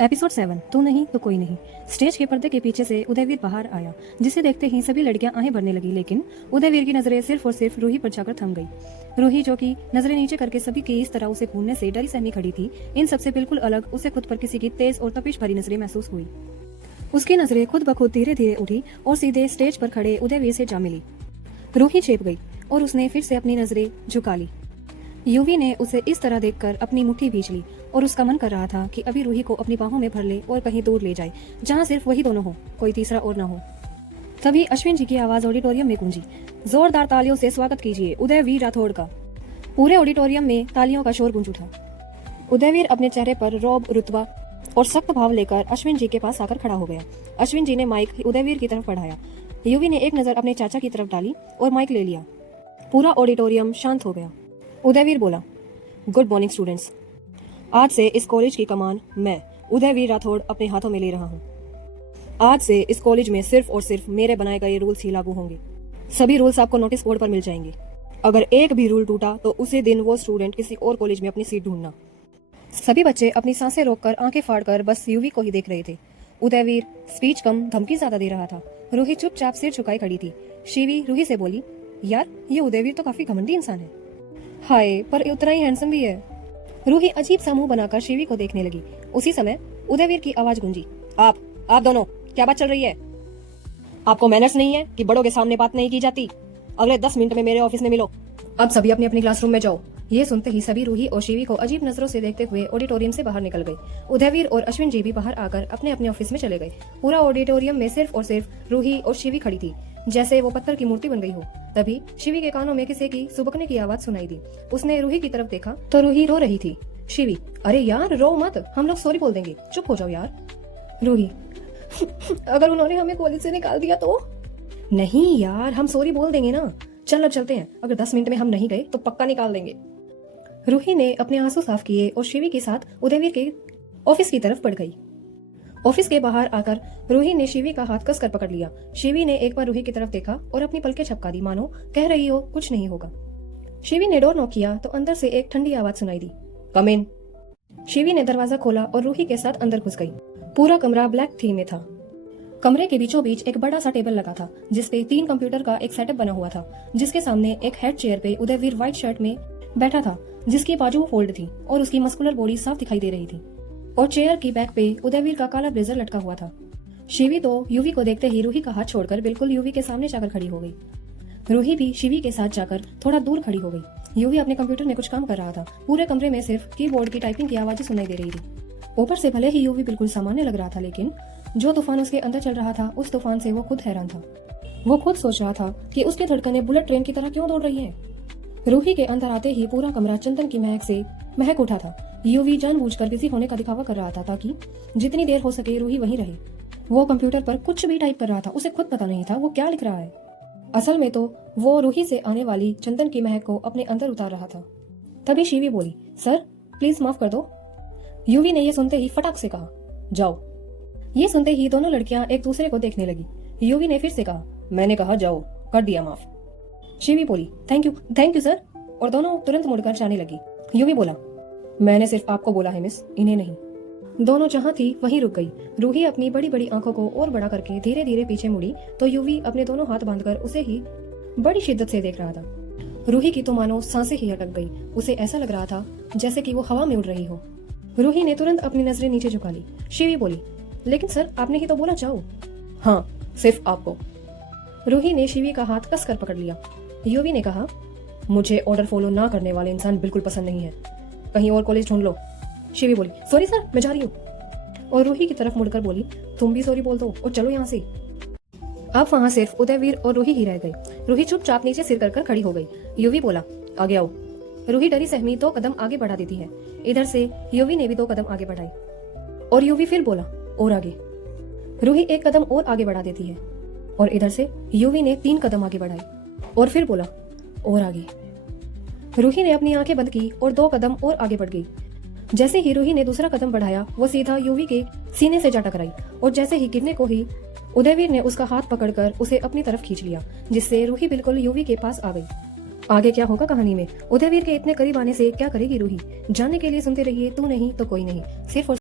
Episode 7 तू नहीं तो कोई नहीं। स्टेज के पर्दे के पीछे से उदयवीर बाहर आया, जिसे देखते ही सभी लड़कियां आहें भरने लगी, लेकिन उदयवीर की नजरें सिर्फ और सिर्फ रूही पर जाकर थम गई। रूही, जो कि नजरें नीचे करके सभी की इस तरह उसे घूरने से डरी सहमी खड़ी थी, इन सबसे बिल्कुल अलग उसे खुद पर किसी की तेज और तपिश भरी नजरें महसूस हुई। उसकी नजरें खुद ब खुद धीरे धीरे उठी और सीधे स्टेज पर खड़े उदयवीर से जा मिली। रूही चेप गई और उसने फिर से अपनी नजरें झुका ली। युवी ने उसे इस तरह देखकर अपनी मुट्ठी भींच ली और उसका मन कर रहा था कि अभी रूही को अपनी बाहों में भर ले और कहीं दूर ले जाए, जहां सिर्फ वही दोनों हो, कोई तीसरा और न हो। तभी अश्विन जी की आवाज ऑडिटोरियम में गूंजी, जोरदार तालियों से स्वागत कीजिए उदयवीर राठौड़ का। पूरे ऑडिटोरियम में तालियों का शोर गूंज उठा। उदयवीर अपने चेहरे पर रौब, रुतबा और सख्त भाव लेकर अश्विन जी के पास आकर खड़ा हो गया। अश्विन जी ने माइक उदयवीर की तरफ बढ़ाया। युवी ने एक नजर अपने चाचा की तरफ डाली और माइक ले लिया। पूरा ऑडिटोरियम शांत हो गया। उदयवीर बोला, गुड मॉर्निंग स्टूडेंट्स। आज से इस कॉलेज की कमान मैं उदयवीर राठौड़ अपने हाथों में ले रहा हूँ। आज से इस कॉलेज में सिर्फ और सिर्फ मेरे बनाए गए रूल्स ही लागू होंगे। सभी रूल्स आपको नोटिस बोर्ड पर मिल जाएंगे। अगर एक भी रूल टूटा तो उसी दिन वो स्टूडेंट किसी और कॉलेज में अपनी सीट ढूंढना। सभी बच्चे अपनी सांसें रोककर आंखें फाड़कर बस युवी को ही देख रहे थे। उदयवीर स्पीच कम धमकी ज्यादा दे रहा था। रूही चुपचाप सिर झुकाई खड़ी थी। शिवी रूही से बोली, यार ये उदयवीर तो काफी घमंडी इंसान है। हाय, पर उतना ही हैंडसम भी है। रूही अजीब सा मुंह बनाकर शिवी को देखने लगी। उसी समय उदयवीर की आवाज गूंजी, आप दोनों क्या बात चल रही है? आपको मैनर्स नहीं है कि बड़ों के सामने बात नहीं की जाती? अगले 10 मिनट में मेरे ऑफिस में मिलो। अब सभी अपनी अपनी क्लासरूम में जाओ। ये सुनते ही सभी रूही और शिवी को अजीब नजरों से देखते हुए ऑडिटोरियम से बाहर निकल गए। उदयवीर और अश्विन जी भी बाहर आकर अपने अपने ऑफिस में चले गए। पूरा ऑडिटोरियम में सिर्फ और सिर्फ रूही और शिवी खड़ी थी, जैसे वो पत्थर की मूर्ति बन गई हो। तभी शिवी के कानों में किसी की सुबकने की आवाज सुनाई दी। उसने रूही की तरफ देखा तो रूही रो रही थी। शिवी, अरे यार रो मत, हम लोग सॉरी बोल देंगे, चुप हो जाओ यार। रूही, अगर उन्होंने हमें कॉलेज से निकाल दिया तो? नहीं यार, हम सॉरी बोल देंगे ना। चल अब चलते हैं, अगर 10 मिनट में हम नहीं गए तो पक्का निकाल देंगे। रूही ने अपने आंसू साफ किए और शिवी के साथ उदयवीर के ऑफिस की तरफ बढ़ गई। ऑफिस के बाहर आकर रूही ने शिवी का हाथ कसकर पकड़ लिया। शिवी ने एक बार रूही की तरफ देखा और अपनी पलकें झपका दी, मानो कह रही हो कुछ नहीं होगा। शिवी ने डोर नॉक किया तो अंदर से एक ठंडी आवाज सुनाई दी, कम इन। शिवी ने दरवाजा खोला और रूही के साथ अंदर घुस गई। पूरा कमरा ब्लैक थीम में था। कमरे के बीचों बीच एक बड़ा सा टेबल लगा था, जिसपे 3 कंप्यूटर का एक सेटअप बना हुआ था, जिसके सामने एक हेड चेयर पे उदयवीर व्हाइट शर्ट में बैठा था, जिसकी बाजू फोल्ड थी और उसकी मस्कुलर बॉडी साफ दिखाई दे रही थी। और चेयर की बैक पे उदयवीर का काला ब्लेजर लटका हुआ था। शिवी तो युवी को देखते ही रूही का हाथ छोड़कर बिल्कुल युवी के सामने जाकर खड़ी हो गई। रूही भी शिवी के साथ जाकर थोड़ा दूर खड़ी हो गई। युवी अपने कंप्यूटर में कुछ काम कर रहा था। पूरे कमरे में सिर्फ कीबोर्ड की टाइपिंग की आवाजें सुनाई दे रही थी। ऊपर से भले ही युवी बिल्कुल सामान्य लग रहा था, लेकिन जो तूफान उसके अंदर चल रहा था, उस तूफान से वो खुद हैरान था। वो खुद सोच रहा था कि उसकी धड़कनें बुलेट ट्रेन की तरह क्यों दौड़ रही है। रूही के अंदर आते ही पूरा कमरा चंदन की महक से महक उठा था। युवी जानबूझकर बिजी होने का दिखावा कर रहा था ताकि जितनी देर हो सके रूही वहीं रहे। वो कंप्यूटर पर कुछ भी टाइप कर रहा था, उसे खुद पता नहीं था वो क्या लिख रहा है। असल में तो वो रूही से आने वाली चंदन की महक को अपने अंदर उतार रहा था। तभी शिवी बोली, सर प्लीज माफ कर दो। युवी ने ये सुनते ही फटाक से कहा, जाओ। ये सुनते ही दोनों लड़कियां एक दूसरे को देखने लगी। युवी ने फिर से कहा, मैंने कहा जाओ, कर दिया माफ। शिवी बोली, थैंक यू सर, और दोनों तुरंत मुड़कर जाने लगी। युवी बोला, मैंने सिर्फ आपको बोला है मिस, इन्हें नहीं। दोनों जहां थी वहीं रुक गई। रूही अपनी बड़ी बड़ी आंखों को और बड़ा करके धीरे धीरे पीछे मुड़ी तो युवी अपने दोनों हाथ बांधकर उसे ही बड़ी शिद्दत से देख रहा था। रूही की तो मानो सांसें ही अटक गई। उसे ऐसा लग रहा था जैसे कि वो हवा में उड़ रही हो। रूही ने तुरंत अपनी नजरें नीचे झुका ली। शिवी बोली, लेकिन सर आपने ही तो बोला जाओ। हाँ, सिर्फ आपको। रूही ने शिवी का हाथ कसकर पकड़ लिया। युवी ने कहा, मुझे ऑर्डर फॉलो ना करने वाले इंसान बिल्कुल पसंद नहीं है, कहीं और कॉलेज ढूंढ लो। शिवी बोली, सॉरी सर, मैं जा रही हूँ। और रूही की तरफ मुड़कर बोली, तुम भी सॉरी बोल दो और चलो यहाँ से। अब वहाँ सिर्फ उदयवीर और रूही ही रह गई। रूही चुपचाप नीचे सिर कर खड़ी हो गई। युवी बोला, आगे आओ। रूही डरी सहमी 2 कदम आगे बढ़ा देती है। इधर से युवी ने भी 2 कदम आगे बढ़ाई और युवी फिर बोला, और आगे। रूही 1 कदम और आगे बढ़ा देती है और इधर से युवी ने 3 कदम आगे बढ़ाई और फिर बोला, और आगे। रूही ने अपनी आंखें बंद की और 2 कदम और आगे बढ़ गई। जैसे ही रूही ने दूसरा कदम बढ़ाया, वो सीधा युवी के सीने से जा टकराई और जैसे ही गिरने को ही उदयवीर ने उसका हाथ पकड़कर उसे अपनी तरफ खींच लिया, जिससे रूही बिल्कुल युवी के पास आ गई। आगे क्या होगा कहानी में, उदयवीर के इतने करीब आने से क्या करेगी रूही, जानने के लिए सुनते रहिए तू नहीं तो कोई नहीं, सिर्फ और